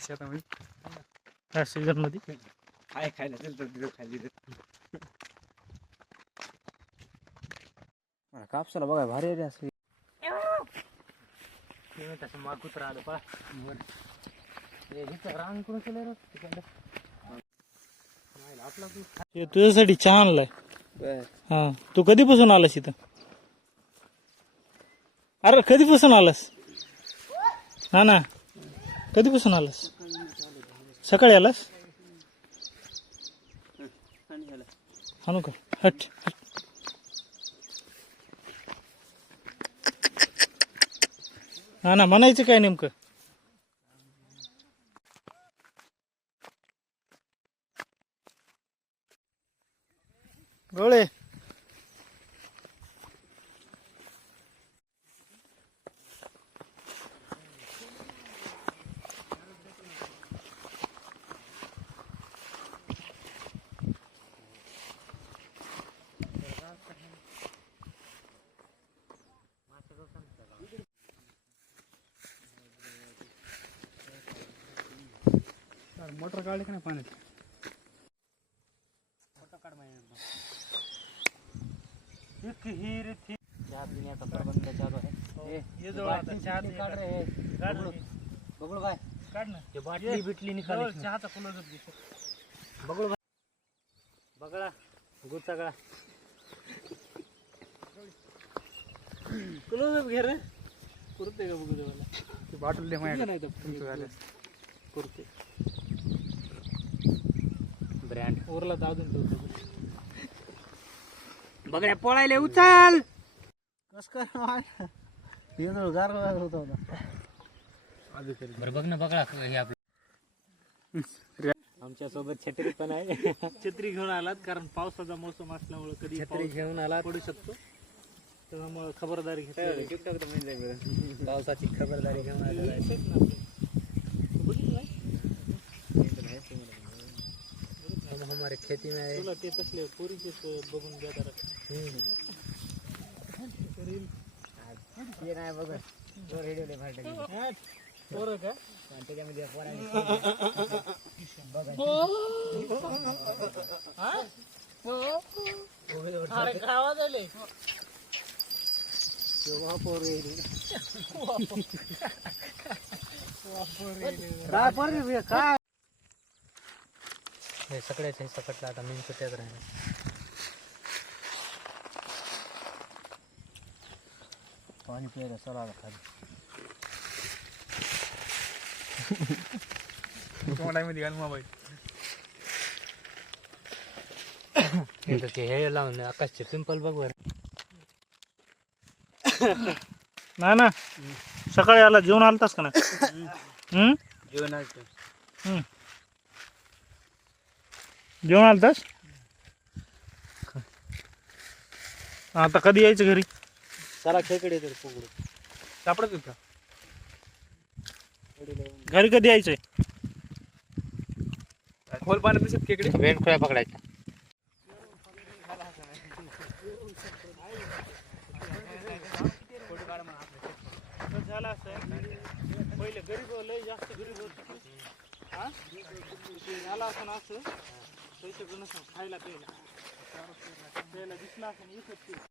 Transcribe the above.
शेतामध्ये ह्या सीझन मध्ये काय खायला तिथं खाली कापसाला बघा भारी रे असं तसं मागूत राहिलं पा रांग कुठं केलं रे आपला तुझ्यासाठी चहा आणलाय. हा तू कधीपासून आलास इथं? अरे कधीपासून आलास? हा ना कधीपासून आलास? सकाळी आलास? हाणू का? हट हट. हा ना म्हणायचं काय नेमकं? गोळे मोटर काढले का नाही पाण्यात? चहा पिण्याचा प्रबंध चालू आहे. बघू काय काढ ना ते बाटली बिटली निकाल चहाचा कुलर बघू बघा गुड सगळा कुलर घे रे कुरते का बघू दे मला बाटल दे माझ्या नाही तर कुरते ब्रँड उरला तर अजून ठेवतो. बघा पळायले उचल कस काय गार होता बरं बघ ना बघा हे आपलं आमच्या सोबत छत्री पण आहे. छत्री घेऊन आलात कारण पावसाचा मोसम असल्यामुळे कधी छत्री घेऊन आला पडू शकतो त्यामुळे खबरदारी घेतली. पावसाची खबरदारी घेऊन आलेला हम हमारे खेती में तुला ते तसले पोरीचेच बघून द्या जरा. ते नाही बघत रेडिओले फाटले पोरं का त्याच्यामध्ये अरे काय आवाज आले काय हे सगळ्याच हे सकटला आता मेन सुट्याच राहिला. पाणी प्यायला चला खाली तोंडामध्ये घाल मोबाईल. ते हे लावून आकाशचे पिंपल बघ बर. ना ना सकाळी आला जेवण आलतास का ना? जेवण जेवण आलतास? आता कधी यायचं घरी? चला खेकडे तर पकडू सापडत का घरी? कधी यायचंय? खोल पाण्यात दिसत खेकडे वेणखोळ्या पकडायच्या. झाला असं पहिले गरीब लय जास्त गरीब होत हा झाला असं असं पैसे नसतं खायला प्यायला दिसला असं विकत